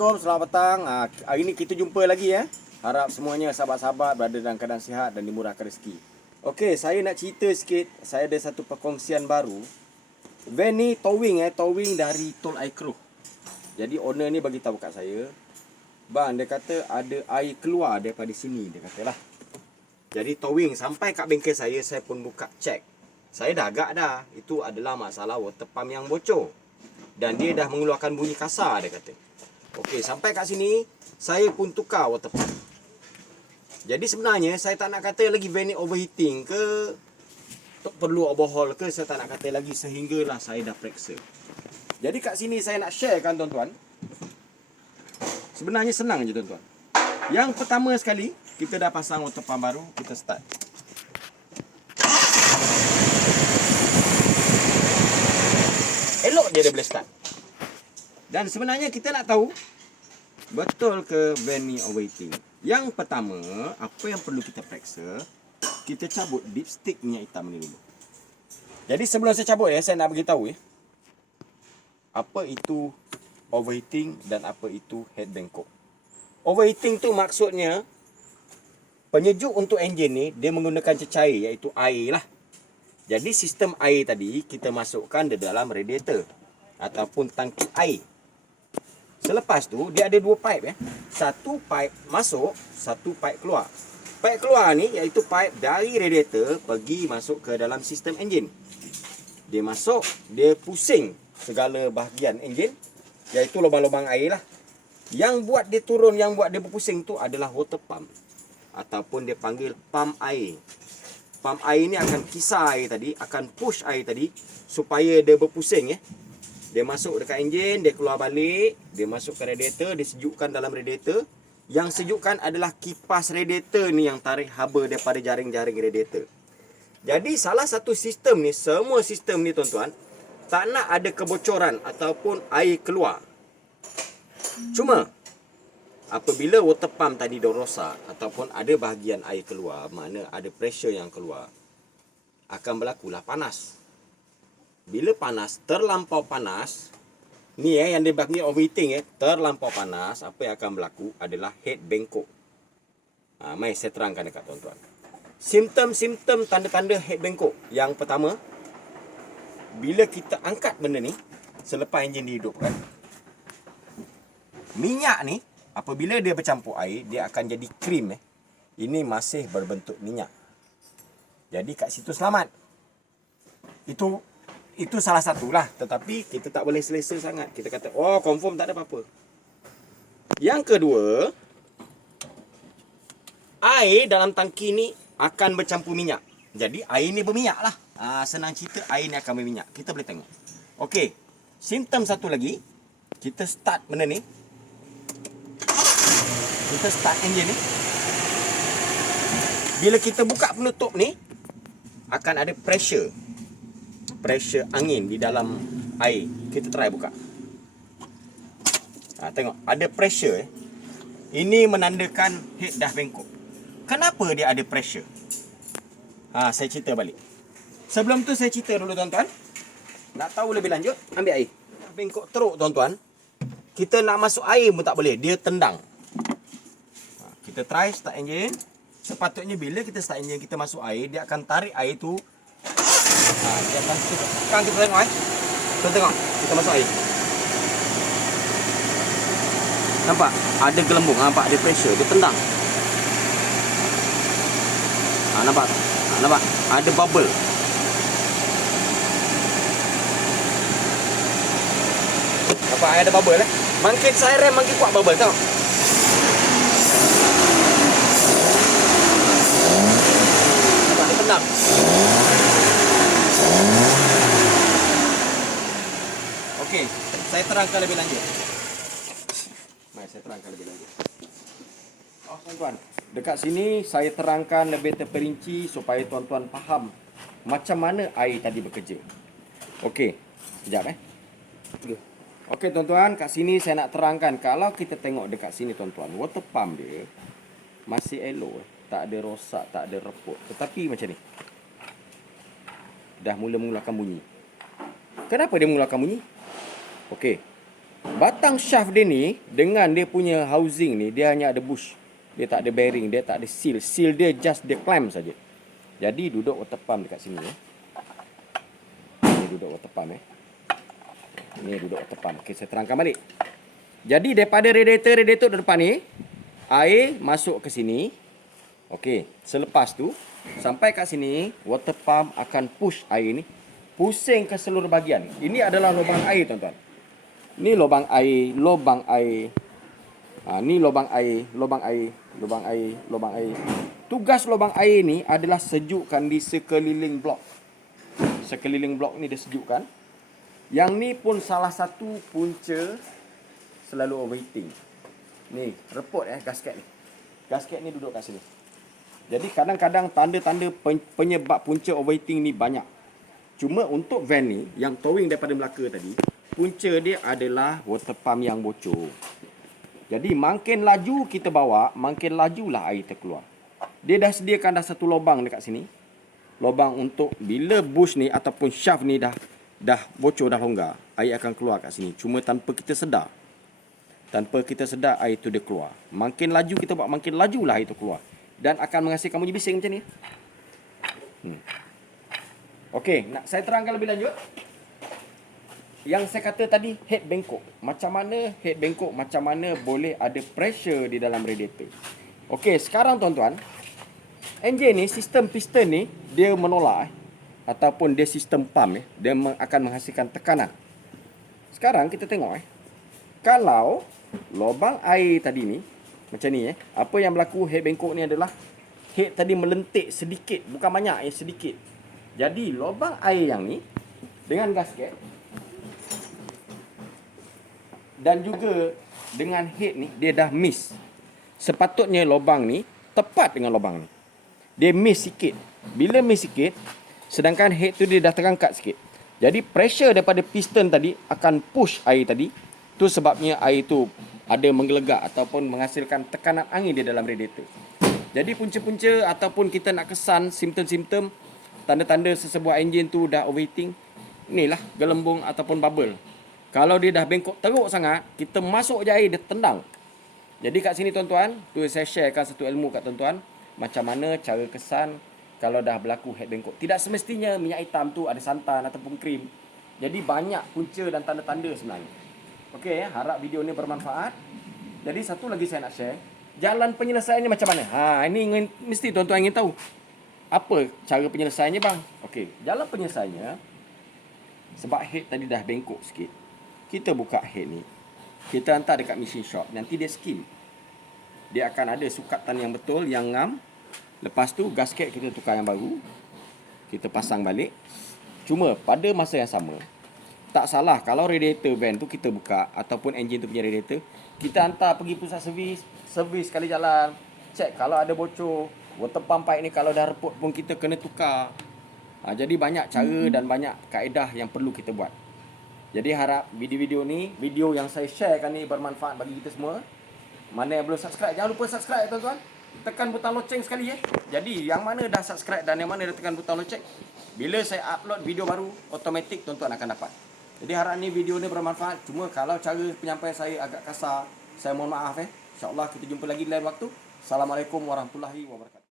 Assalamualaikum, selamat petang. Hari ini kita jumpa lagi ya. Harap semuanya sahabat-sahabat berada dalam keadaan sihat dan dimurahkan rezeki. Okey, saya nak cerita sikit. Saya ada satu perkongsian baru. Van ni towing dari Tol Air Keruh. Jadi owner ni bagi tahu kat saya, bang, dia kata ada air keluar daripada sini, dia katalah. Jadi towing sampai kat bengkel saya pun buka cek. Saya dah agak dah. Itu adalah masalah water pump yang bocor. Dan dia dah mengeluarkan bunyi kasar, dia kata. Okey, sampai kat sini, saya pun tukar water pump. Jadi sebenarnya, saya tak nak kata lagi van ni overheating ke, tak perlu overhaul ke, saya tak nak kata lagi sehinggalah saya dah periksa. Jadi kat sini saya nak sharekan tuan-tuan. Sebenarnya senang je tuan-tuan. Yang pertama sekali, kita dah pasang water pump baru, kita start. Elok dia boleh start. Dan sebenarnya kita nak tahu betul ke van ni overheating. Yang pertama, apa yang perlu kita periksa, kita cabut dipstick minyak hitam ni dulu. Jadi sebelum saya cabut saya nak beritahu apa itu overheating dan apa itu head bangkok. Overheating tu maksudnya penyejuk untuk enjin ni dia menggunakan cecair iaitu air lah. Jadi sistem air tadi kita masukkan di dalam radiator ataupun tangki air. Selepas tu dia ada dua pipe . Satu pipe masuk, satu pipe keluar. Pipe keluar ni iaitu pipe dari radiator pergi masuk ke dalam sistem enjin. Dia masuk, dia pusing segala bahagian enjin iaitu lubang-lubang air lah. Yang buat dia turun, yang buat dia berpusing tu adalah water pump ataupun dia panggil pump air. Pump air ni akan kisar air tadi, akan push air tadi supaya dia berpusing . Dia masuk dekat enjin, dia keluar balik, dia masuk ke radiator, dia sejukkan dalam radiator. Yang sejukkan adalah kipas radiator ni yang tarik haba daripada jaring-jaring radiator. Jadi salah satu sistem ni, semua sistem ni tuan-tuan, tak nak ada kebocoran ataupun air keluar. Cuma apabila water pump tadi dah rosak ataupun ada bahagian air keluar, mana ada pressure yang keluar, akan berlakulah panas. Bila panas, terlampau panas, ni yang dia panggil overheating terlampau panas, apa yang akan berlaku adalah head bangkok. Mari saya terangkan dekat tuan-tuan. Simptom-simptom tanda-tanda head bangkok. Yang pertama, bila kita angkat benda ni selepas enjin dihidupkan, minyak ni apabila dia bercampur air, dia akan jadi krim . Ini masih berbentuk minyak. Jadi kat situ selamat. Itu salah satulah. Tetapi kita tak boleh selesa sangat. Kita kata, oh confirm tak ada apa-apa. Yang kedua, air dalam tangki ni akan bercampur minyak. Jadi air ni berminyak lah. Senang cerita, air ni akan berminyak. Kita boleh tengok. Okey, simptom satu lagi. Kita start benda ni. Kita start enjin ni. Bila kita buka penutup ni, akan ada pressure angin di dalam air. Kita try buka. Tengok, ada pressure . Ini menandakan head dah bengkok. Kenapa dia ada pressure? Saya cerita balik. Sebelum tu saya cerita dulu tuan-tuan. Nak tahu lebih lanjut, ambil air. Bengkok teruk tuan-tuan. Kita nak masuk air pun tak boleh, dia tendang. Kita try start enjin. Sepatutnya bila kita start enjin, kita masuk air, dia akan tarik air tu. Dia akan sekarang kita tengok Kita tengok, kita masuk air. Nampak? Ada gelembung, nampak ada pressure, dia tendang. Nampak? Nampak? Ada bubble. Nampak ada bubble Makin saya rem makin kuat bubble, tengok. Nampak dia tendang. Okey, saya terangkan lebih lanjut. Mari saya terangkan lebih lanjut. Tuan-tuan, dekat sini saya terangkan lebih terperinci supaya tuan-tuan faham macam mana air tadi bekerja. Okey, sekejap Okey tuan-tuan, kat sini saya nak terangkan. Kalau kita tengok dekat sini tuan-tuan, water pump dia masih elok, tak ada rosak, tak ada reput. Tetapi macam ni, dah mula mengeluarkan bunyi. Kenapa dia mengeluarkan bunyi? Okey, Batang shaft dia ni dengan dia punya housing ni, dia hanya ada bush. Dia tak ada bearing, dia tak ada seal. Seal dia just dia clamp saja. Jadi duduk water pump dekat sini ya. Ini duduk water pump ya. Ini duduk water pump. Okey, saya terangkan balik. Jadi daripada radiator depan ni, air masuk ke sini. Okey, selepas tu sampai kat sini, water pump akan push air ni pusing ke seluruh bahagian. Ini adalah lubang air, tuan-tuan. Ni lubang air, lubang air. Ni lubang air, lubang air, lubang air, lubang air. Tugas lubang air ni adalah sejukkan di sekeliling blok. Sekeliling blok ni dia sejukkan. Yang ni pun salah satu punca selalu overheating. Ni, repot gasket ni. Gasket ni duduk kat sini. Jadi kadang-kadang tanda-tanda penyebab punca overheating ni banyak. Cuma untuk van ni, yang towing daripada Melaka tadi, punca dia adalah water pump yang bocor. Jadi makin laju kita bawa, makin lajulah air terkeluar. Dia dah sediakan satu lubang dekat sini. Lubang untuk bila bush ni ataupun shaft ni dah bocor, dah longgar, air akan keluar kat sini. Cuma tanpa kita sedar. Tanpa kita sedar, air tu dia keluar. Makin laju kita bawa, makin lajulah air tu keluar. Dan akan menghasilkan bunyi bising macam ni. Okey, nak saya terangkan lebih lanjut. Yang saya kata tadi, head bengkok. Macam mana head bengkok, macam mana boleh ada pressure di dalam radiator. Okey, sekarang tuan-tuan, enjin ni, sistem piston ni, dia menolak ataupun dia sistem pump dia akan menghasilkan tekanan. Sekarang kita tengok kalau lubang air tadi ni macam ni apa yang berlaku head bengkok ni adalah head tadi melentik sedikit, bukan banyak sedikit. Jadi lubang air yang ni dengan gasket dan juga dengan head ni dia dah miss. Sepatutnya lubang ni tepat dengan lubang ni. Dia miss sikit. Bila miss sikit, sedangkan head tu dia dah terangkat sikit. Jadi pressure daripada piston tadi akan push air tadi. Tu sebabnya air tu ada menggelegak ataupun menghasilkan tekanan angin di dalam radiator. Jadi punca-punca ataupun kita nak kesan simptom-simptom tanda-tanda sesebuah enjin tu dah overheating, inilah gelembung ataupun bubble. Kalau dia dah bengkok teruk sangat, kita masuk je air dia tendang. Jadi kat sini tuan-tuan, tu saya sharekan satu ilmu kat tuan-tuan, macam mana cara kesan kalau dah berlaku head bengkok. Tidak semestinya minyak hitam tu ada santan ataupun krim. Jadi banyak punca dan tanda-tanda sebenarnya. Okey, harap video ni bermanfaat. Jadi satu lagi saya nak share, jalan penyelesaiannya macam mana? Ini mesti tuan-tuan ingin tahu. Apa cara penyelesaiannya bang? Okey, jalan penyelesaiannya, sebab head tadi dah bengkok sikit, kita buka head ni, kita hantar dekat machine shop, nanti dia skim. Dia akan ada sukatan yang betul, yang ngam. Lepas tu gasket kita tukar yang baru, kita pasang balik. Cuma pada masa yang sama, tak salah kalau radiator van tu kita buka ataupun enjin tu punya radiator, kita hantar pergi pusat servis sekali jalan, cek kalau ada bocor, water pump pipe ni kalau dah reput pun kita kena tukar. Jadi banyak cara dan banyak kaedah yang perlu kita buat. Jadi harap video-video ni, video yang saya sharekan ni bermanfaat bagi kita semua. Mana yang belum subscribe, jangan lupa subscribe tuan-tuan. Tekan butang loceng sekali Jadi yang mana dah subscribe dan yang mana dah tekan butang loceng, bila saya upload video baru, automatik tuan-tuan akan dapat. Jadi harap ni video ni bermanfaat. Cuma kalau cara penyampaian saya agak kasar, saya mohon maaf InsyaAllah kita jumpa lagi di lain waktu. Assalamualaikum warahmatullahi wabarakatuh.